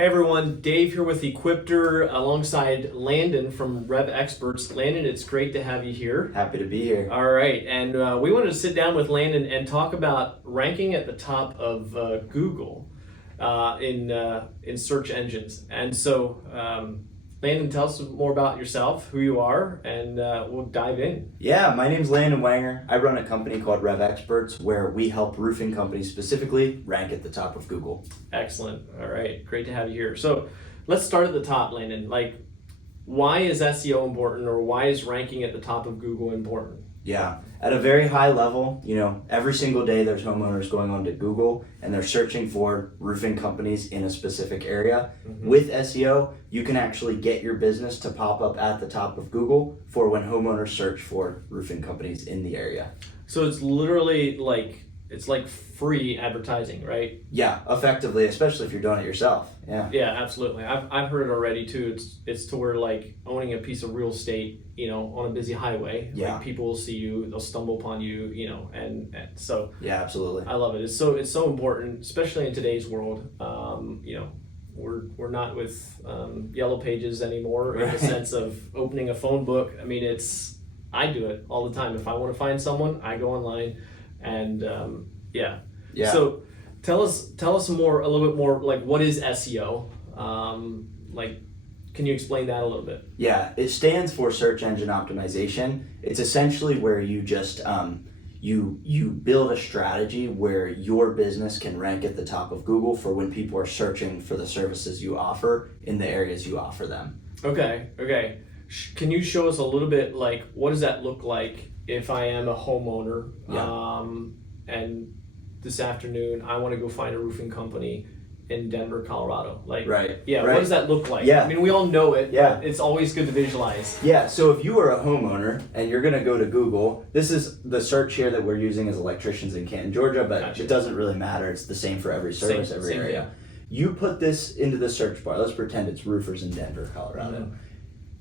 Hey everyone, Dave here with Equipter alongside Landon from RevXperts. Landon, it's great to have you here. Happy to be here. All right, and we wanted to sit down with Landon and talk about ranking at the top of Google in search engines. And so, Landon, tell us more about yourself, who you are, and we'll dive in. Yeah, my name's Landon Wenger. I run a company called RevXperts where we help roofing companies specifically rank at the top of Google. Excellent. All right, great to have you here. So let's start at the top, Landon. Why is SEO important, or why is ranking at the top of Google important? Yeah, at a very high level, every single day there's homeowners going on to Google and they're searching for roofing companies in a specific area. Mm-hmm. With SEO, you can actually get your business to pop up at the top of Google for when homeowners search for roofing companies in the area. So it's literally it's like free advertising, right? Yeah, effectively, especially if you're doing it yourself. Yeah, absolutely. I've heard it already too. It's to where owning a piece of real estate, on a busy highway. Yeah. People will see you, they'll stumble upon you, and so. Yeah, absolutely. I love it. It's so important, especially in today's world. We're not with yellow pages anymore, right, in the sense of opening a phone book. I mean, I do it all the time. If I want to find someone, I go online. And yeah. So tell us a little bit more, what is SEO? Can you explain that a little bit? Yeah, it stands for search engine optimization. It's essentially where you just you build a strategy where your business can rank at the top of Google for when people are searching for the services you offer in the areas you offer them. Okay. Can you show us a little bit, what does that look like if I am a homeowner? And this afternoon I want to go find a roofing company in Denver, Colorado. Right. What does that look like? Yeah. I mean, we all know it. Yeah. But it's always good to visualize. Yeah, so if you are a homeowner and you're going to go to Google, this is the search here that we're using as electricians in Canton, Georgia, but Gotcha. It doesn't really matter. It's the same for every service, every area. Thing. You put this into the search bar. Let's pretend it's roofers in Denver, Colorado. Mm-hmm.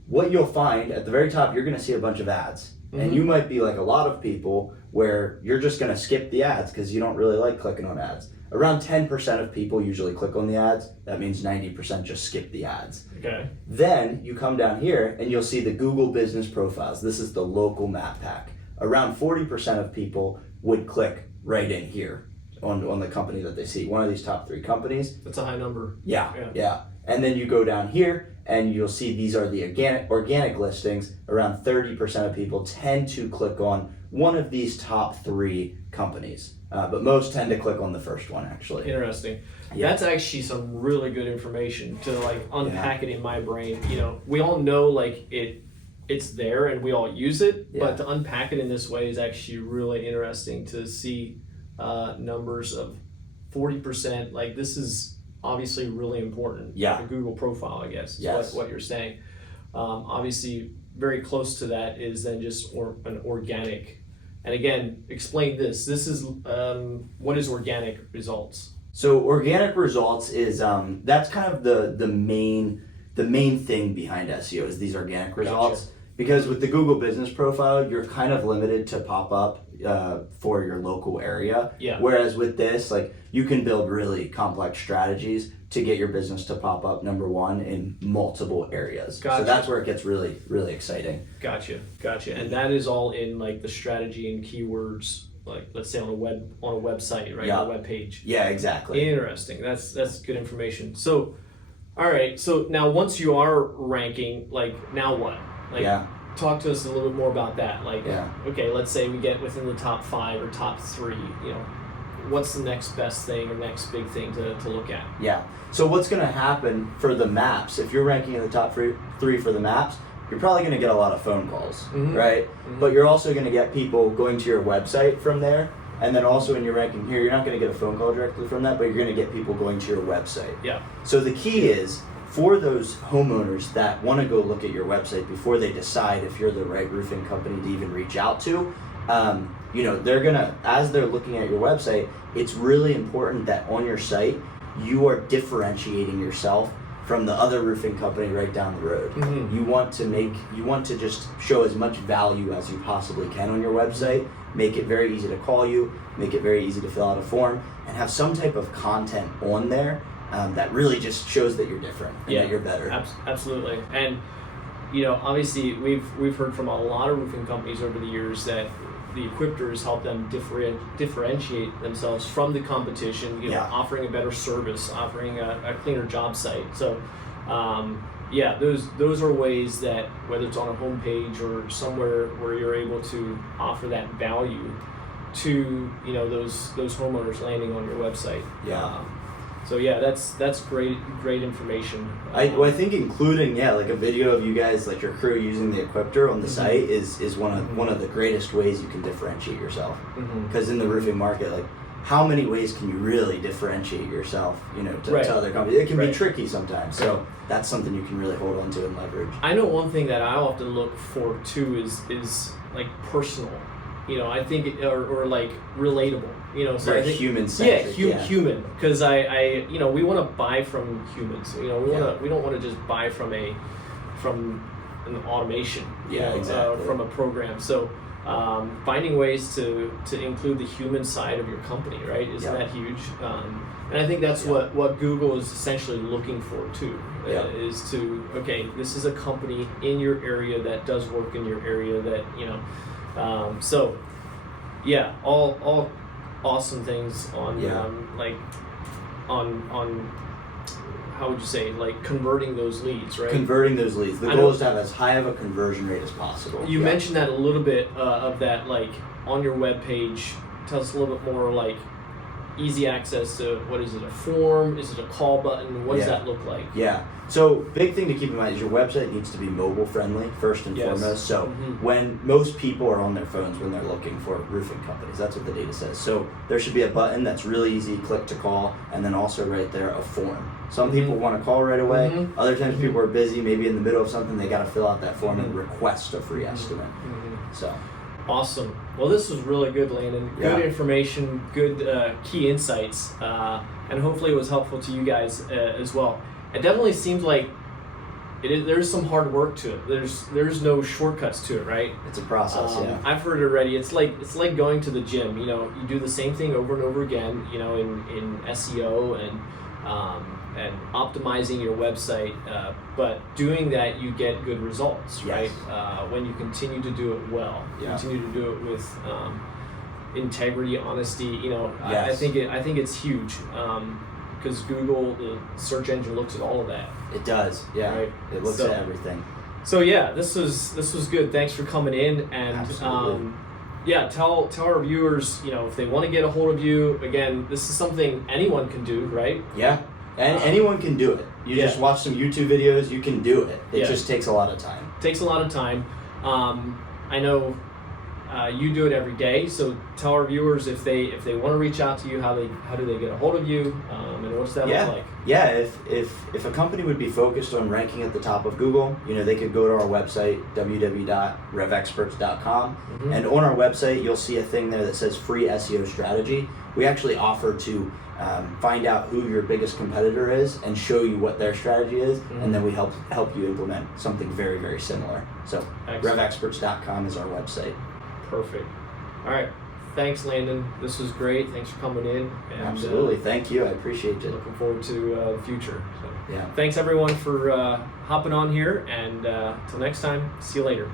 What you'll find at the very top, you're going to see a bunch of ads. Mm-hmm. And you might be like a lot of people where you're just going to skip the ads because you don't really like clicking on ads. Around 10% of people usually click on the ads. That means 90% just skip the ads. Okay. Then you come down here and you'll see the Google Business Profiles. This is the local map pack. Around 40% of people would click right in here on the company that they see. One of these top 3 companies. That's a high number. Yeah. And then you go down here and you'll see these are the organic listings. Around 30% of people tend to click on one of these top 3 companies. But most tend to click on the first one, actually. Interesting. Yeah. That's actually some really good information to unpack it in my brain. We all know it's there and we all use it, but to unpack it in this way is actually really interesting to see numbers of 40%. This is obviously really important. Yeah. The Google profile, I guess, Yes. is what you're saying. Obviously, very close to that is then just an organic. And again, explain this. This is what is organic results? So organic results is that's kind of the main thing behind SEO is these organic results. Gotcha. Because with the Google Business Profile, you're kind of limited to pop up for your local area. Yeah. Whereas with this, you can build really complex strategies to get your business to pop up, number one, in multiple areas. Gotcha. So that's where it gets really, really exciting. Gotcha. And that is all in the strategy and keywords, let's say on a website, right? Yeah. On a web page. Yeah, exactly. Interesting. That's good information. So, all right. So now once you are ranking, now what? Talk to us a little bit more about that. Okay, let's say we get within the top 5 or top 3, what's the next best thing or next big thing to look at? Yeah. So what's going to happen for the maps, if you're ranking in the top 3 for the maps, you're probably going to get a lot of phone calls, mm-hmm. right? Mm-hmm. But you're also going to get people going to your website from there. And then also in your ranking here, you're not going to get a phone call directly from that, but you're going to get people going to your website. Yeah. So the key is, for those homeowners that want to go look at your website before they decide if you're the right roofing company to even reach out to, they're gonna, as they're looking at your website, it's really important that on your site you are differentiating yourself from the other roofing company right down the road. Mm-hmm. You want to just show as much value as you possibly can on your website, make it very easy to call you, make it very easy to fill out a form, and have some type of content on there that really just shows that you're different and that you're better. Absolutely. And obviously we've heard from a lot of roofing companies over the years that the Equipter has helped them differentiate themselves from the competition, offering a better service, offering a cleaner job site. So those are ways that, whether it's on a homepage or somewhere where you're able to offer that value to those homeowners landing on your website. So that's great information. I think including like a video of you guys, like your crew using the Equipter on the site is one of the greatest ways you can differentiate yourself. Because in the roofing market, like, how many ways can you really differentiate yourself, to other companies? It can be tricky sometimes. So that's something you can really hold on to and leverage. I know one thing that I often look for too is like personal. I think or like relatable. So I think human-centric. Human. Because we want to buy from humans. We don't want to just buy from an automation. Exactly. From a program. So finding ways to include the human side of your company, right? Isn't that huge? And I think that's what Google is essentially looking for too. Is to, this is a company in your area that does work in your area that all awesome things on on how would you say, like, converting those leads, right? Converting those leads. The goal is to have as high of a conversion rate as possible. You mentioned that a little bit of that, like, on your webpage. Tell us a little bit more, like, easy access to, what is it, a form? Is it a call button? What does that look like? So big thing to keep in mind is your website needs to be mobile friendly first and foremost. So when most people are on their phones when they're looking for roofing companies, that's what the data says. So there should be a button that's really easy, click to call, and then also right there a form. Some people want to call right away. Other times people are busy, maybe in the middle of something, they got to fill out that form and request a free estimate. So. Awesome. Well, this was really good, Landon. Good information, good key insights, and hopefully it was helpful to you guys as well. It definitely seems like there's some hard work to it. There's no shortcuts to it, right? It's a process. I've heard it already. It's like going to the gym. You do the same thing over and over again. In SEO and optimizing your website, but doing that you get good results, right? When you continue to do it well, continue to do it with integrity, honesty. I think it's huge. Because Google, the search engine, looks at all of that. It does, right? It looks at everything. So this was good. Thanks for coming in, and tell our viewers, if they want to get a hold of you. Again, this is something anyone can do, right? And anyone can do it. You just watch some YouTube videos, you can do it. It just takes a lot of time. Takes a lot of time. I know you do it every day, so tell our viewers if they want to reach out to you, how do they get a hold of you, and what's that look like? If a company would be focused on ranking at the top of Google, they could go to our website, www.revexperts.com, and on our website you'll see a thing there that says free SEO strategy. We actually offer to find out who your biggest competitor is and show you what their strategy is, and then we help you implement something very, very similar. So RevXperts.com is our website. Perfect. All right. Thanks, Landon. This was great. Thanks for coming in. And, absolutely. Thank you. I appreciate it. Looking forward to the future. So, thanks, everyone, for hopping on here. And till next time, see you later.